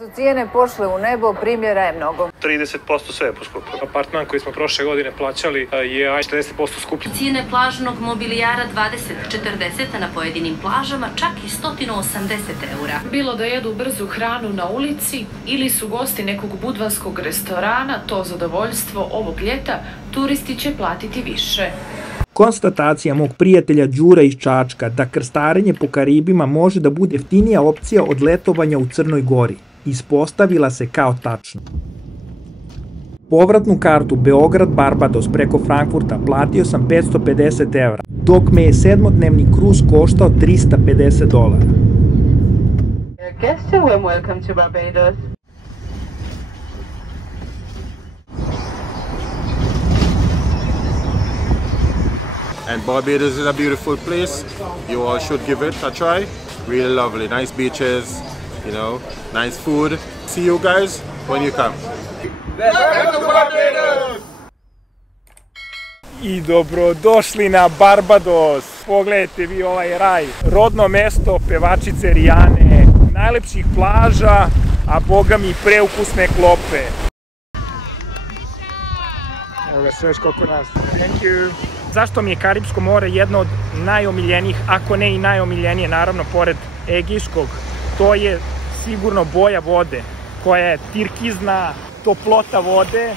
Su cijene pošle u nebo, primjera je mnogo. 30% sve je poskupilo. Apartman koji smo prošle godine plaćali je 40% skuplji. Cijene plažnog mobilijara 20-40, a na pojedinim plažama čak i 180 eura. Bilo da jedu brzu hranu na ulici ili su gosti nekog budvanskog restorana, to zadovoljstvo ovog ljeta turisti će platiti više. Konstatacija mog prijatelja Đura iz Čačka da krstarenje po Karibima može da bude jeftinija opcija od letovanja u Crnoj Gori ispostavila se kao tačno. Povratnu kartu Beograd-Barbados preko Frankfurta platio sam 550 evra, dok me je sedmodnevni kruz koštao $350. Guests are warm welcome to Barbados. And Barbados is a beautiful place. You all should give it a try. Really lovely, nice beaches, you know, nice food. See you guys when you come. Welcome to Barbados! I dobrodošli na Barbados. Pogledajte vi ovaj raj. Rodno mesto pevačice Rijane, najlepših plaža, a boga mi preukusne klope. Evo ga, sve koliko nas. Thank you. Zašto mi je Karipsko more jedno od najomiljenijih, ako ne i najomiljenije, naravno pored Egejskog? To je sigurno boja vode, koja je tirkizna, toplota vode,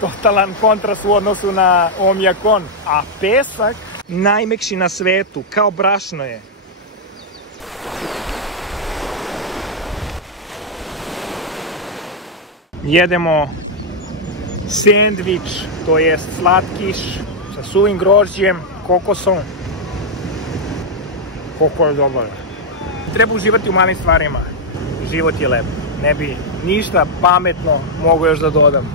totalan kontrast u odnosu na Omijakon. A pesak, najmekši na svetu, kao brašno je. Jedemo sendvič, to je slatkiš, sa suvim grožđem, kokosom. Koliko je dobar. Treba uživati u malim stvarima. Život je lep. Ne bi ništa pametno mogu još da dodam.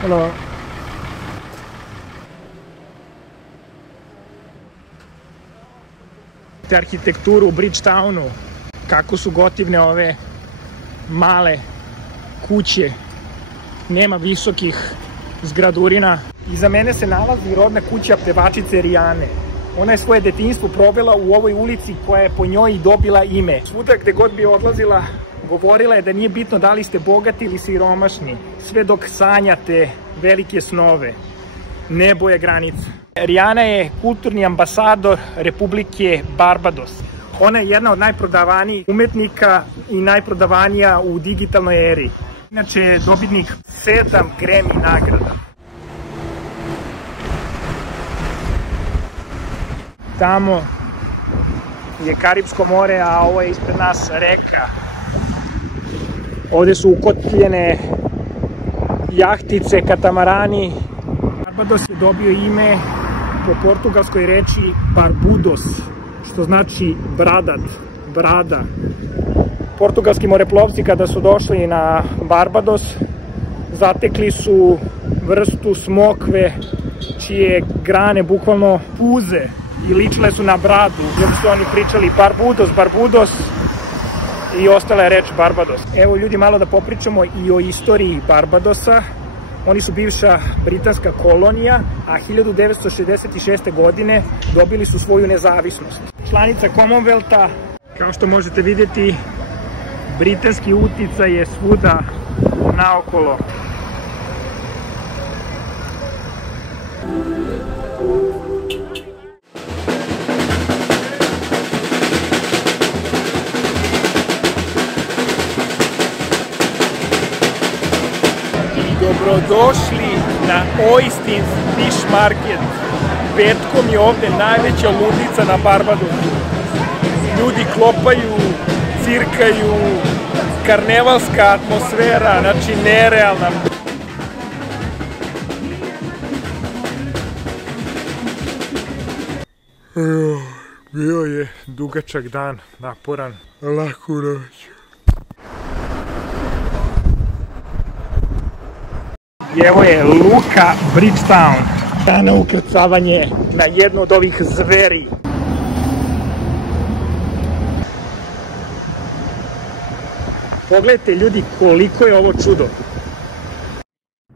Hello. Arhitekturu u Bridgetownu, kako su gotivne ove male kuće, nema visokih zgradurina. Iza mene se nalazi rodna kuća pevačice Rijane. Ona je svoje detinjstvo provela u ovoj ulici koja je po njoj i dobila ime. Svuda gde god bi odlazila, govorila je da nije bitno da li ste bogati ili siromašni, sve dok sanjate velike snove. Nebo je granica. Rijana je kulturni ambasador Republike Barbados. Ona je jedna od najprodavanijih umetnika i najprodavanija u digitalnoj eri. Inače je dobitnik 7 Grammy nagrada. Tamo je Karipsko more, a ovo je ispred nas reka. Ovde su ukotljene jahtice, katamarani. Barbados je dobio ime po portugalskoj reči Barbudos, što znači bradat, brada. Portugalski moreplovci kada su došli na Barbados zatekli su vrstu smokve čije grane bukvalno puze i ličile su na bradu, jer su oni pričali Barbudos, Barbudos i ostala je reč Barbados. Evo ljudi, malo da popričamo i o istoriji Barbadosa. Oni su bivša britanska kolonija, a 1966. godine dobili su svoju nezavisnost. Članica Commonwealtha, kao što možete vidjeti, britanski uticaj je svuda naokolo. Dobrodošli na Oistins Fish Market. Petkom je ovde najveća ludnica na Barbadosu. Ljudi klopaju, cirkaju, karnevalska atmosfera, znači nerealna. Bio je dugačak dan, naporan, laku noć. I evo je luka Bridgetown. Na ukrcavanje na jednu od ovih zveri. Pogledajte ljudi koliko je ovo čudo.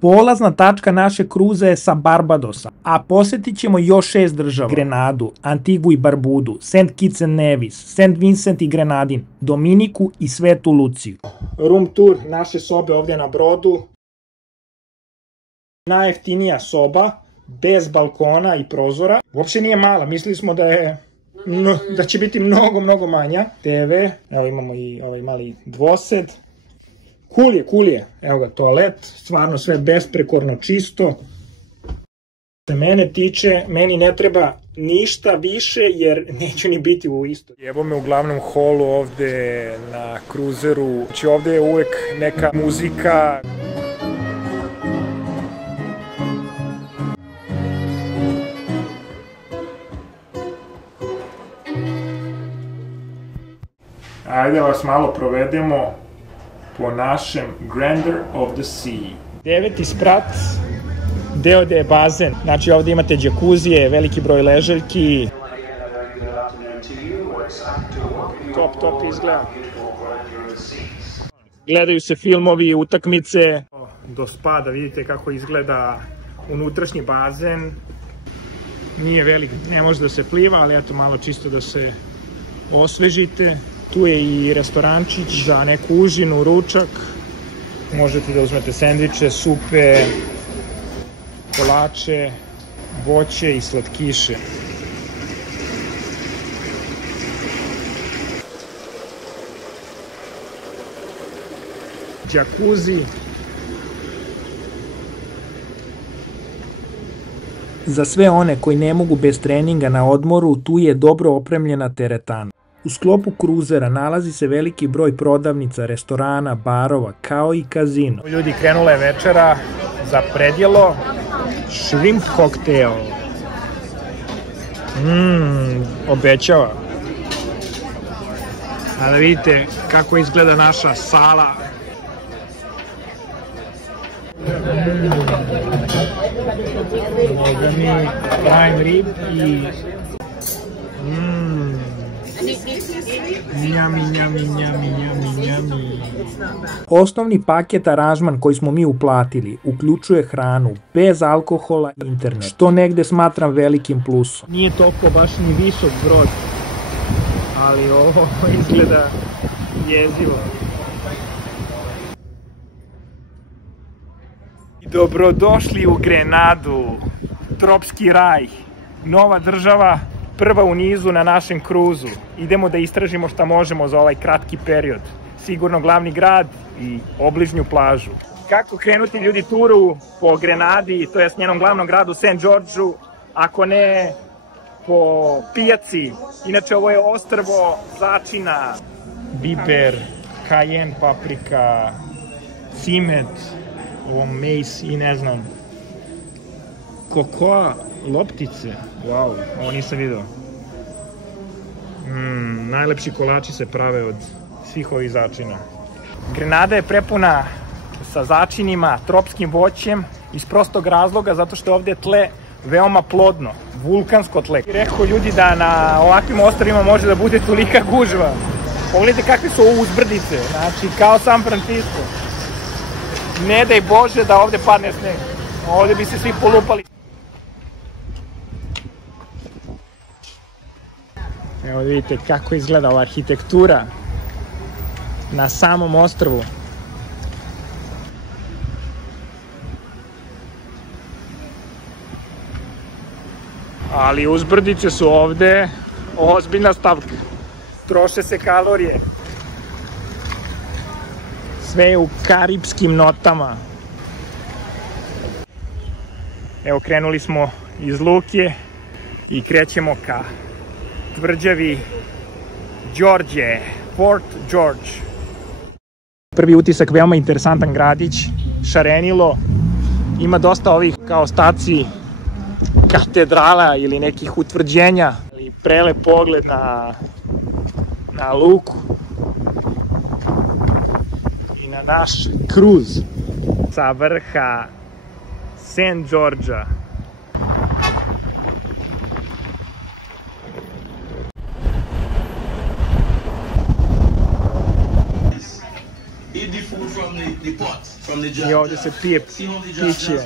Polazna tačka naše kruza je sa Barbadosa, a posjetit ćemo još 6 država: Grenadu, Antigua i Barbudu, St. Kitts and Nevis, St. Vincent i Grenadin, Dominiku i Svetu Luciju. Room tour naše sobe ovdje na brodu. Najjeftinija soba, bez balkona i prozora. Uopće nije mala, mislili smo da će biti mnogo manja. TV, evo imamo i ovaj mali dvosed. Cool je, evo ga toalet, stvarno sve besprekorno čisto. Što se mene tiče, meni ne treba ništa više jer neću ni biti u isto. Evo me u glavnom holu ovde na kruzeru, znači ovde je uvek neka muzika. Ajde vas malo provedemo po našem Grandeur of the Sea. 9. sprat, deo gde je bazen. Znači ovde imate džakuzije, veliki broj ležaljki. Top izgleda. Gledaju se filmovi, utakmice. Do spada vidite kako izgleda unutrašnji bazen. Nije velik, ne može da se pliva, ali eto malo čisto da se osvežite. Tu je i restorančić za neku užinu, ručak. Možete da uzmete sendviče, supe, kolače, voće i slatkiše. Džakuzi. Za sve one koji ne mogu bez treninga na odmoru, tu je dobro opremljena teretana. U sklopu kruzera nalazi se veliki broj prodavnica, restorana, barova, kao i kazino. Ljudi, krenula je večera za predjelo. Shrimp koktel. Obećava. A da vidite kako izgleda naša sala. Možda mi prime rib i... Njami. Osnovni paket aranžman koji smo mi uplatili uključuje hranu, bez alkohola i internet, što negde smatram velikim plusom. Nije toliko baš ni visok brod, ali ovo izgleda jezivo. Dobrodošli u Grenadu, tropski raj, nova država, prva u nizu na našem kruzu. Idemo da istražimo šta možemo za ovaj kratki period. Sigurno glavni grad i obližnju plažu. Kako krenuti ljudi turu po Grenadi, to je s njenom glavnom gradu St. Georgeu, ako ne po pijaci. Inače ovo je ostrvo začina. Biber, cayenne paprika, cimet, ovo mace i ne znam, kokoa, loptice, wow, ovo nisam vidio. Najlepši kolači se prave od svih ovih začina. Grenada je prepuna sa začinima, tropskim voćem, iz prostog razloga zato što je ovde tle veoma plodno, vulkansko tle. Rekao ljudi da na ovakvim ostrvima može da bude tolika gužva. Pogledajte kakve su ovo uzbrdice, znači kao San Francisco. Ne daj Bože da ovde padne sneg, ovde bi se svi polupali. Evo vidite kako izgleda ova arhitektura na samom ostrvu. Ali uzbrdice su ovde ozbiljna stavka. Troše se kalorije. Sve je u karipskim notama. Evo krenuli smo iz luke i krećemo ka tvrđavi George, Fort George. Prvi utisak, veoma interesantan gradić, šarenilo, ima dosta ovih kao staci katedrala ili nekih utvrđenja. Prelep pogled na luku i na naš kruz sa vrha St. Georgea. Eat the food from the pot. I ovdje se pije piće.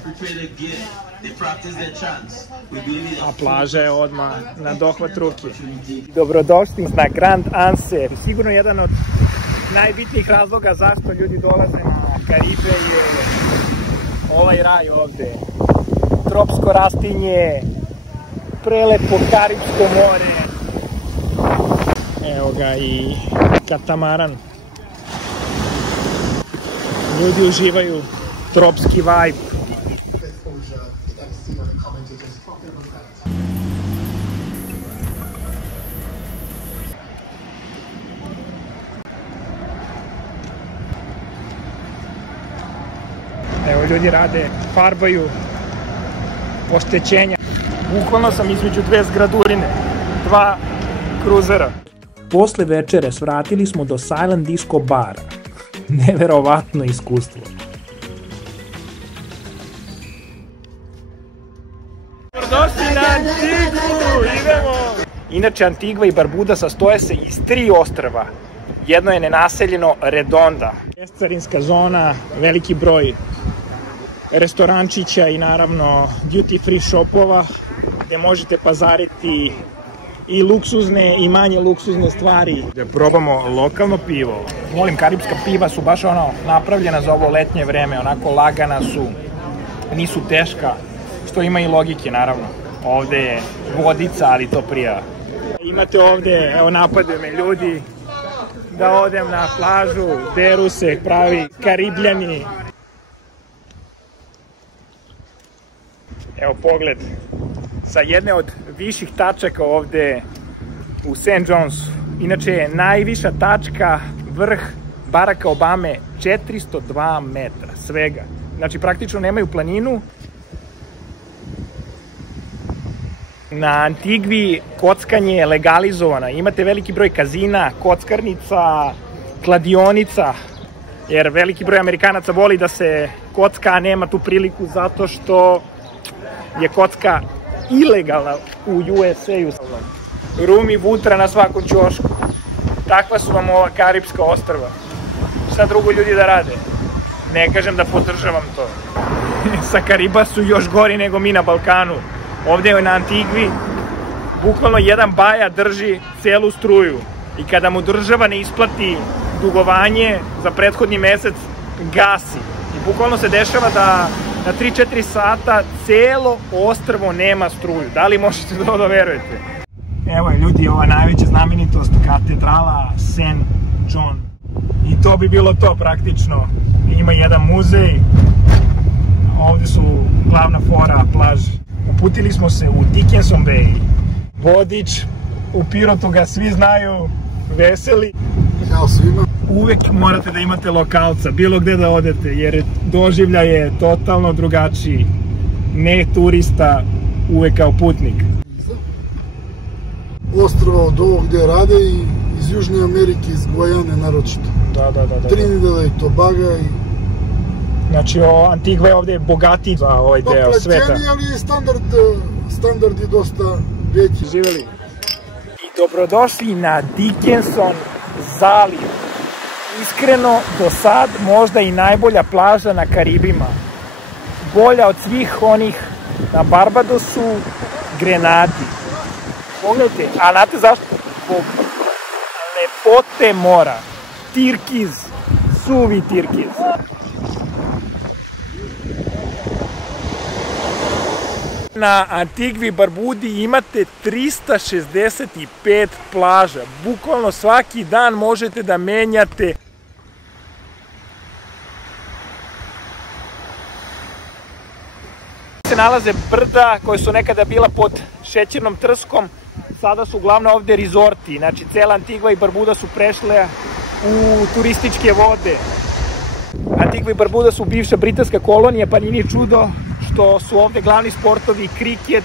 A plaža je odmah na dohvat ruke. Dobrodošli na Grand Anse. Sigurno jedan od najbitnijih razloga zašto ljudi dolaze na Karibe je ovaj raj ovde. Tropsko rastinje, prelepo Karipsko more. Evo ga i katamaran. Ljudi uživaju tropski vibe. Evo ljudi rade, farbaju oštećenja. Bukvalno sam između dve zgradurine, dva kruzera. Posle večere svratili smo do Silent Disco bara. Neverovatno iskustvo. Dobrodošli na Antigvu, idemo! Inače, Antigva i Barbuda sastoje se iz 3 ostrva. Jedno je nenaseljeno Redonda. Carinska zona, veliki broj restorančića i naravno duty free shopova gde možete pazariti i luksuzne i manje luksuzne stvari. Da probamo lokalno pivo. Volim, karipska piva su baš ono napravljena za ovo letnje vreme, onako lagana su, nisu teška, što ima i logike naravno. Ovde je vodica, ali to prija. Imate ovde, evo napadaju me ljudi da odem na plažu, deru se, pravi Karibljani. Evo pogled sa jedne od viših tačaka ovde u St. Johnsu. Inače je najviša tačka vrh Baracka Obame 402 metra svega. Znači praktično nemaju planinu. Na Antigvi kockanje je legalizovano. Imate veliki broj kazina, kockarnica, kladionica. Jer veliki broj Amerikanaca voli da se kocka, a nema tu priliku zato što je kocka ilegalna u USA-u. Rum i vutra na svakom ćošku. Takva su vam ova Karipska ostrva. Šta drugo ljudi da rade? Ne kažem da podržavam to. Sa Kariba su još gori nego mi na Balkanu. Ovde je na Antigvi bukvalno jedan baja drži celu struju. I kada mu država ne isplati dugovanje za prethodni mesec, gasi. I bukvalno se dešava da na 3-4 sata celo ostrvo nema struju. Da li možete to da verujete? Evo je ljudi, ova najveća znamenitost, katedrala St. John. I to bi bilo to praktično. Ima jedan muzej. Ovde su glavna fora, plaže. Uputili smo se u Dickenson Bay. Vodič, u Pirotu ga svi znaju, veseli. Ćao svima. Uvek morate da imate lokalca, bilo gde da odete, jer doživljaj je totalno drugačiji. Ne turista, uvek kao putnik. Ostrava od ovog gde rade i iz Južne Amerike, iz Gvajane naročito. Da. Trinidada i Tobaga i... Znači, Antigva je ovde bogatiji za ovaj deo sveta. Plećeni, ali je standard je dosta veći. Živeli. I dobrodošli na Dickenson zaliv. Iskreno, do sad možda i najbolja plaža na Karibima. Bolja od svih onih na Barbadosu, Grenadi. Pogledajte, a znate zašto? Zbog lepote mora. Tirkiz, suvi tirkiz. Na Antigvi Barbudi imate 365 plaža. Bukvalno svaki dan možete da menjate. Se nalaze brda koje su nekada bila pod šećernom trskom. Sada su uglavnom ovde rizorti. Znači, cela Antigva i Barbuda su prešle u turističke vode. Antigva i Barbuda su bivša britanska kolonija, pa nije čudo što su ovde glavni sportovi kriket,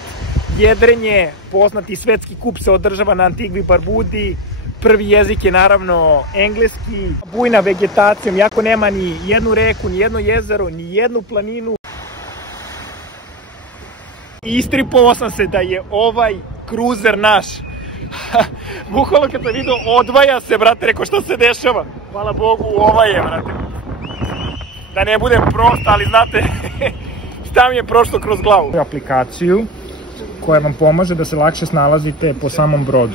jedrenje, poznati svetski kup se održava na Antigvi i Barbudi. Prvi jezik je naravno engleski, bujna vegetacijom, jako nema ni jednu reku, ni jedno jezero, ni jednu planinu. Istripovao sam se da je ovaj kruzer naš. Bukvalno kad sam vidio, odvaja se, brate, rekao šta se dešava. Hvala Bogu, ovaj je, brate. Da ne budem prost, ali znate šta mi je prošlo kroz glavu. Aplikaciju koja vam pomaže da se lakše snalazite po samom brodu.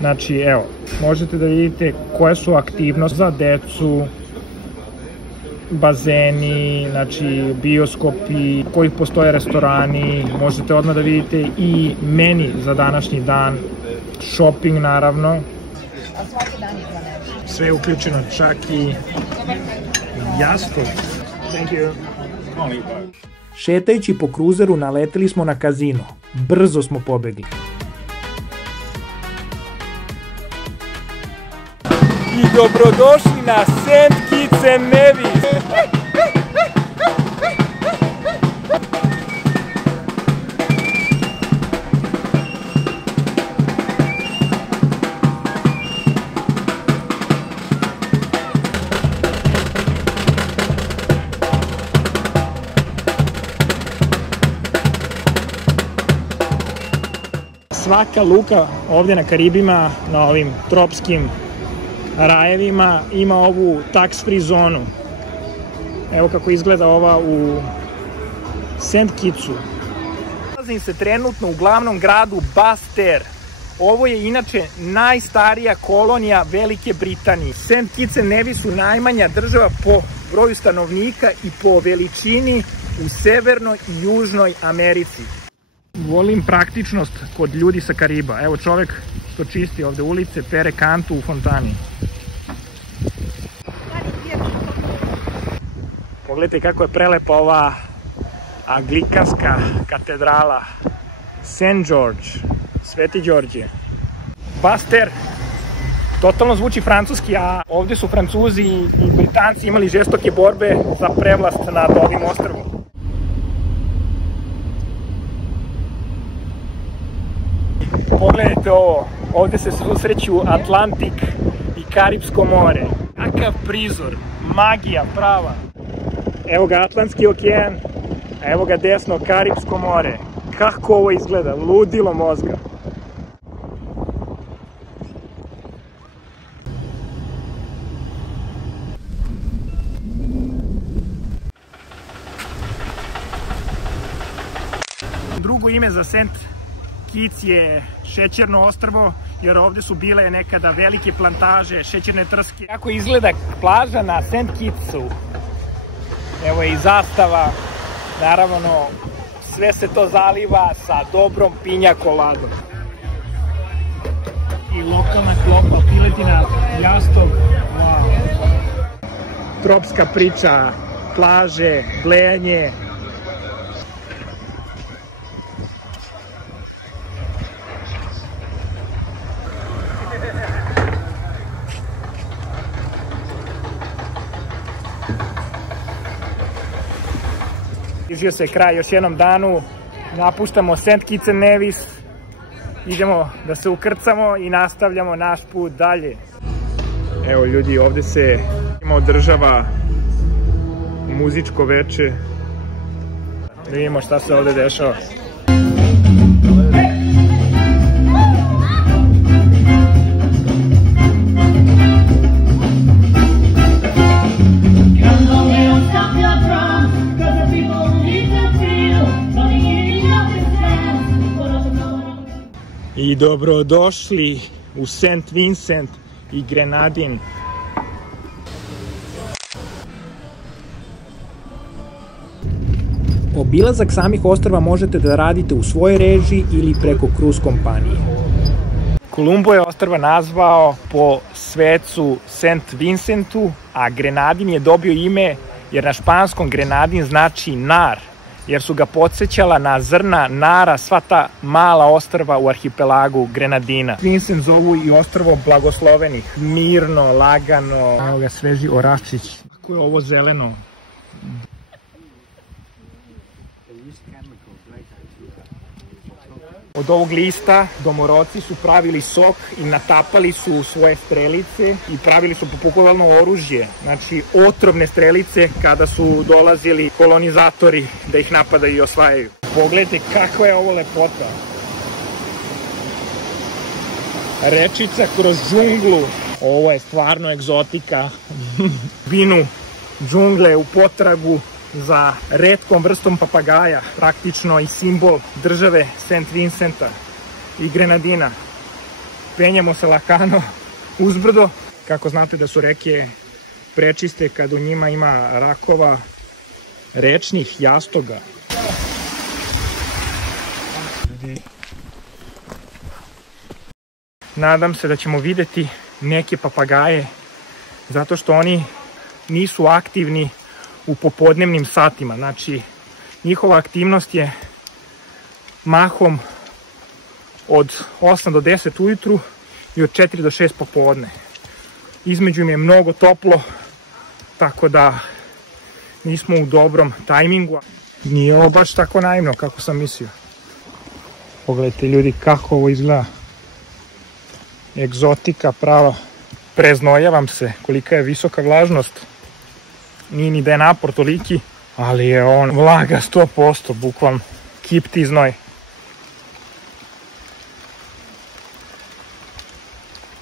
Znači, evo, možete da vidite koje su aktivnosti za decu, bazeni, znači bioskopi, koji postoje restorani, možete odmah da vidite i meni za današnji dan, shopping naravno. Sve je uključeno, čak i jastuk. Thank you. Šetajući po kruzeru naleteli smo na kazino. Brzo smo pobegli. I dobrodošli na St. Kitts and Nevis. Svaka luka ovdje na Karibima, na ovim tropskim rajevima, ima ovu tax-free zonu. Evo kako izgleda ova u St. Kittsu. Nalazim se trenutno u glavnom gradu Basse Terre. Ovo je inače najstarija kolonija Velike Britanije. St. Kitts and Nevis su najmanja država po broju stanovnika i po veličini u Severnoj i Južnoj Americi. Volim praktičnost kod ljudi sa Kariba. Evo čovek što čisti ovde ulice, pere kantu u fontani. Pogledajte kako je prelepa ova anglikanska katedrala St. George, Sveti Đorđe. Basse Terre, totalno zvuči francuski, a ovde su Francuzi i Britanci imali žestoke borbe za prevlast nad ovim ostrvom. Pogledajte ovo, ovde se susreću Atlantik i Karipsko more. Kakav prizor, magija prava. Evo ga Atlantski okean, a evo ga desno Karipsko more. Kako ovo izgleda, ludilo mozga. Drugo ime za St. Kitts je šećerno ostrvo, jer ovde su bile nekada velike plantaže, šećerne trske. Kako izgleda plaža na St. Kittsu? Evo je i zastava, naravno sve se to zaliva sa dobrom pinja koladom. I lokalna klopa, piletina, jastok, wow. Tropska priča, plaže, blejanje. Približio se kraj još jednom danu, napuštamo St. Kitts and Nevis, idemo da se ukrcamo i nastavljamo naš put dalje. Evo ljudi, ovde se održava muzičko veče. Da vidimo šta se ovde dešava. I dobrodošli u St. Vincent i Grenadine. Obilazak samih ostrva možete da radite u svojoj režiji ili preko kruz kompanije. Kolumbo je ostrva nazvao po svecu St. Vincentu, a Grenadin je dobio ime jer na španskom Grenadin znači nar, jer su ga podsjećala na zrna nara sva ta mala ostrva u arhipelagu Grenadina. Vincent zovu i ostrvo blagoslovenih. Mirno, lagano, evo ga sveži oraščić. Kako je ovo zeleno? Od ovog lista domoroci su pravili sok i natapali su svoje strelice i pravili su popularno oružje, znači otrovne strelice kada su dolazili kolonizatori da ih napadaju i osvajaju. Pogledajte kakva je ovo lepota. Rečica kroz džunglu, ovo je stvarno egzotika. Vinu džungle u potragu za retkom vrstom papagaja, praktično i simbol države St. Vincenta i Grenadina. Penjemo se lakano uzbrdo. Kako znate da su reke prečiste kad u njima ima rakova, rečnih jastoga. Nadam se da ćemo videti neke papagaje, zato što oni nisu aktivni u popodnevnim satima. Znači, njihova aktivnost je mahom od 8 do 10 ujutru i od 4 do 6 popodne. Između im je mnogo toplo, tako da nismo u dobrom tajmingu. Nije ovo baš tako naivno kako sam mislio. Pogledajte ljudi kako ovo izgleda. Egzotika prava. Preznojavam se, kolika je visoka vlažnost. Nije ni da je napor toliki, ali je on vlaga 100%, bukvalno kipti znoj.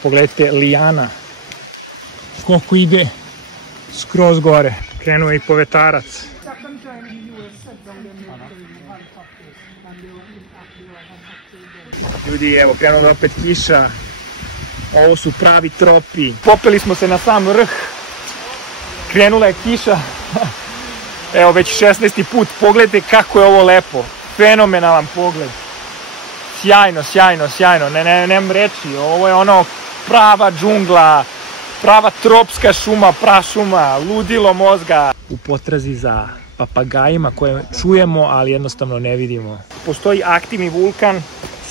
Pogledajte lijana, koliko ide skroz gore. Krenuo je i povetarac. Ljudi, evo, krenuo da opet kiša. Ovo su pravi tropi. Popeli smo se na sam vrh. Krenula je kiša. Evo, već 16. put. Pogledajte kako je ovo lepo. Fenomenalan pogled. Sjajno, sjajno, sjajno. Nemam reći. Ovo je ono prava džungla, prava tropska šuma, prašuma, ludilo mozga. U potrazi za papagajima koje čujemo, ali jednostavno ne vidimo. Postoji aktivni vulkan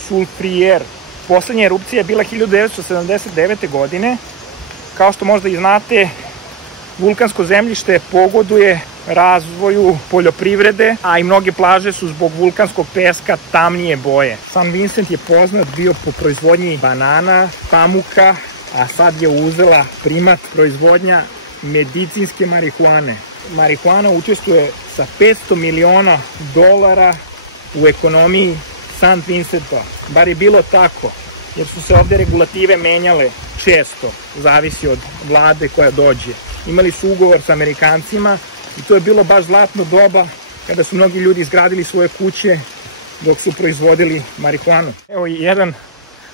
Sulfrier. Poslednja erupcija je bila 1979. godine. Kao što možda i znate, vulkansko zemljište pogoduje razvoju poljoprivrede, a i mnoge plaže su zbog vulkanskog peska tamnije boje. St. Vincent je poznat bio po proizvodnji banana, pamuka, a sad je uzela primat proizvodnja medicinske marihuane. Marihuana učestvuje sa $500 miliona u ekonomiji St. Vincenta. Bar je bilo tako, jer su se ovde regulative menjale često, zavisi od vlade koja dođe. Imali su ugovor sa Amerikancima i to je bilo baš zlatno doba kada su mnogi ljudi izgradili svoje kuće dok su proizvodili marihuanu. Evo i jedan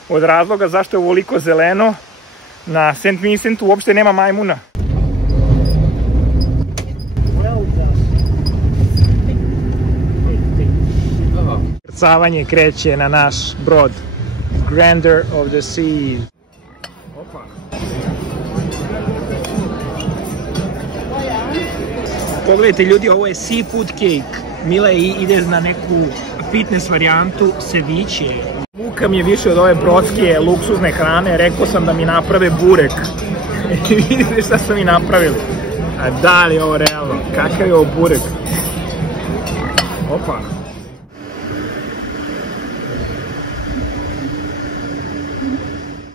od razloga zašto je ovoliko zeleno. Na St. Vincentu uopšte nema majmuna. Krcavanje kreće na naš brod. Grandeur of the Sea. Opa. Pogledajte ljudi, ovo je seafood cake. Mila ide na neku fitness varijantu ceviche. Muka mi je više od ove brodske luksuzne hrane. Rekao sam da mi naprave burek. I vidite šta su mi napravili. A da li je ovo realno? Kakav je ovo burek? Opa.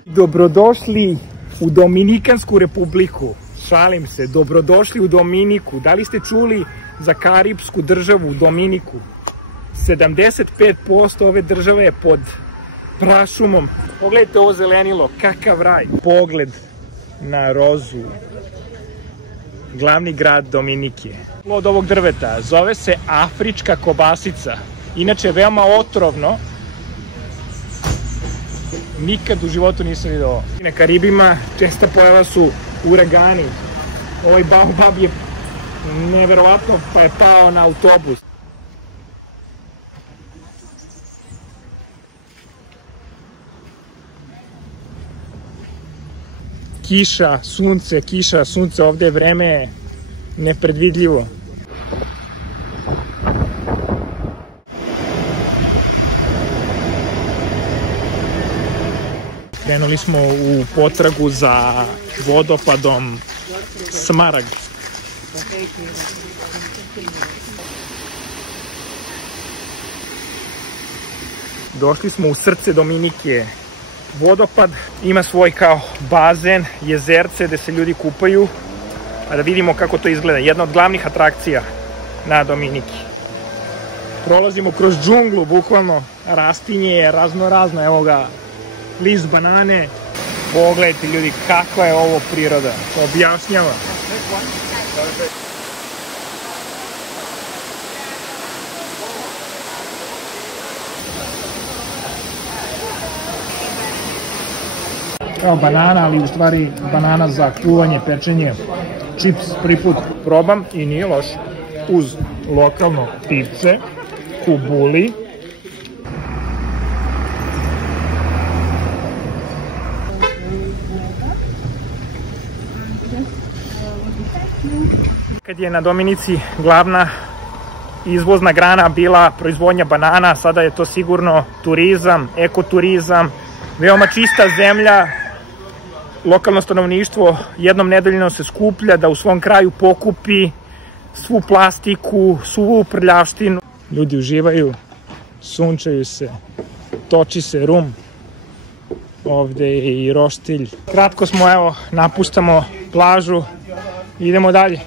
Dobrodošli u Dominikansku republiku. Šalim se, dobrodošli u Dominiku. Da li ste čuli za karipsku državu Dominiku? 75% ove države je pod prašumom. Pogledajte ovo zelenilo, kakav raj. Pogled na rozu. Glavni grad Dominike. Plod ovog drveta zove se afrička kobasica. Inače je veoma otrovno. Nikad u životu nisam vidio ovo. Na Karibima česta pojava su uragani. Ovaj baobab je neverovatno pa je pao na autobus. Kiša, sunce, ovde je vreme nepredvidljivo. Krenuli smo u potragu za vodopadom Smaragd. Došli smo u srce Dominike. Vodopad ima svoj kao bazen, jezerce gde se ljudi kupaju, a da vidimo kako to izgleda. Jedna od glavnih atrakcija na Dominiki. Prolazimo kroz džunglu, bukvalno rastinje je raznorazno, evo ga, list banane. Pogledajte ljudi, kakva je ovo priroda, to objašnjava. Evo banana, ali u stvari banana za kuvanje, pečenje, čips, prvi put probam i nije loš. Uz lokalno pivce, kubuli. Kad je na Dominici glavna izvozna grana bila proizvodnja banana, sada je to sigurno turizam, ekoturizam, veoma čista zemlja. Lokalno stanovništvo jednom nedeljno se skuplja da u svom kraju pokupi svu plastiku, svu prljavštinu. Ljudi uživaju, sunčaju se, toči se rum. Ovde je i roštilj. Kratko smo, evo, napuštamo plažu i idemo dalje.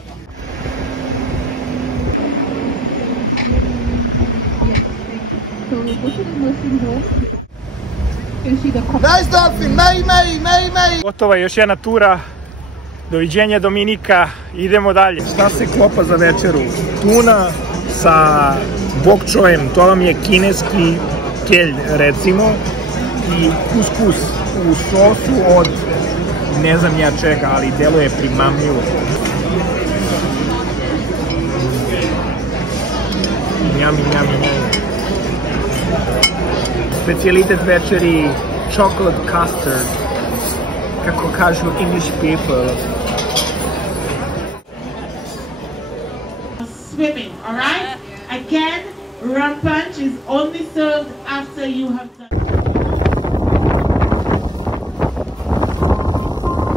Nice dolphin, May. Gotova je još jedna tura. Doviđenja Dominika, idemo dalje. Šta se klopa za večeru? Tuna sa bok chojem, to vam je kineski kelj recimo, i kuskus u sosu od ne znam ja čega, ali deluje primamljivo. Njami. Specijalitet večeri, chocolate custard, kako kažu English people. Swimming, alright? Again, rum punch is only served after you have done.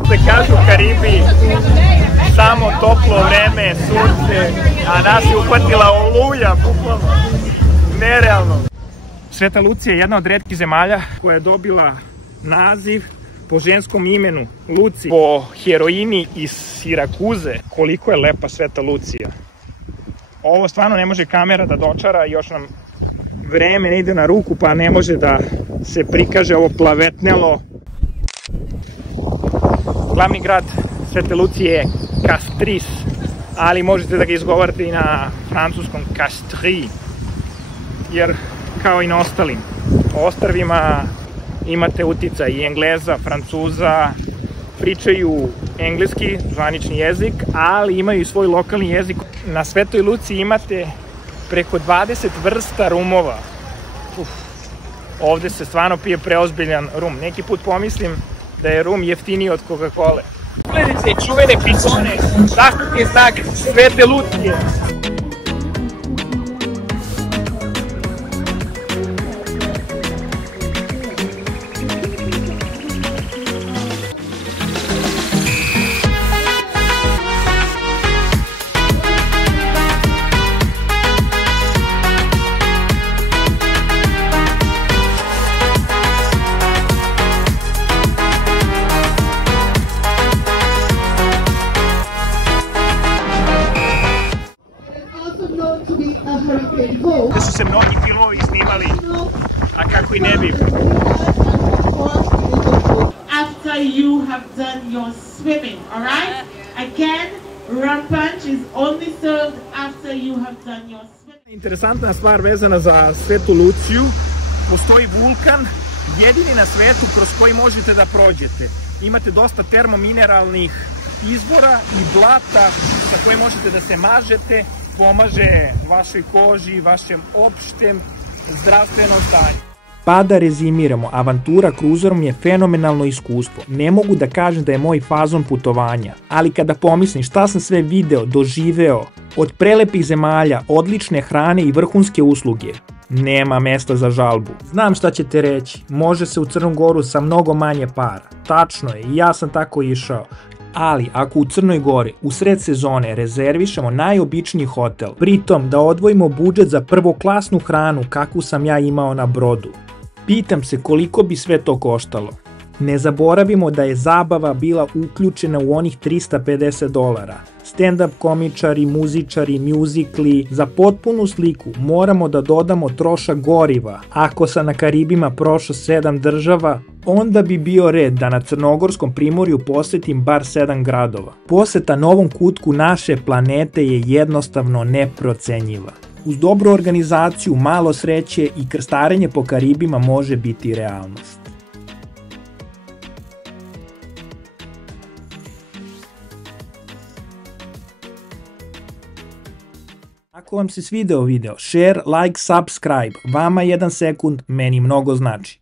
Se kažu Karibi, samo toplo vreme, sunce, a nas je uhvatila oluja, bukvalno, nerealno. Sveta Lucija je jedna od retkih zemalja koja je dobila naziv po ženskom imenu Luci, po heroini iz Sirakuze. Koliko je lepa Sveta Lucija. Ovo stvarno ne može kamera da dočara, još nam vreme ne ide na ruku, pa ne može da se prikaže ovo plavetnelo. Glavni grad Svete Lucije je Castries, ali možete da ga izgovarate i na francuskom Castries, jer kao i na ostalim ostrvima imate uticaj i Engleza, Francuza, pričaju engleski, zvanični jezik, ali imaju i svoj lokalni jezik. Na Svetoj Luciji imate preko 20 vrsta rumova. Ovde se stvarno pije preozbiljan rum. Neki put pomislim da je rum jeftiniji od Coca-Cola. Gledajte čuvene pitone, zaštitni znak Svete Lucije. Gde su se mnogi filmovi snimali, a kako i ne bi. After you have done your swimming, alright? Again, rum punch is only served after you have done your swimming. Interesantna stvar vezana za Svetu Luciju, postoji vulkan, jedini na svetu kroz koji možete da prođete. Imate dosta termomineralnih izvora i blata sa koje možete da se mažete, pomaže vašoj koži, vašem opštem zdravstvenom stanju. Pa da rezimiramo, avantura kruzerom je fenomenalno iskustvo. Ne mogu da kažem da je moj fazon putovanja, ali kada pomislim šta sam sve video, doživeo, od prelepih zemalja, odlične hrane i vrhunske usluge, nema mesta za žalbu. Znam šta ćete reći, može se u Crnu Goru sa mnogo manje para. Tačno je, i ja sam tako išao. Ali ako u Crnoj Gori u sred sezone rezervišemo najobičniji hotel, pritom da odvojimo budžet za prvoklasnu hranu kakvu sam ja imao na brodu, pitam se koliko bi sve to koštalo. Ne zaboravimo da je zabava bila uključena u onih $350. Stand-up komičari, muzičari, mjuzikli. Za potpunu sliku moramo da dodamo trošak goriva. Ako sam na Karibima prošao 7 država, onda bi bio red da na Crnogorskom primorju posetim bar 7 gradova. Poseta novom kutku naše planete je jednostavno neprocenjiva. Uz dobru organizaciju, malo sreće i krstarenje po Karibima može biti realnost. Ako vam se svideo video, share, like, subscribe. Vama 1 sekund, meni mnogo znači.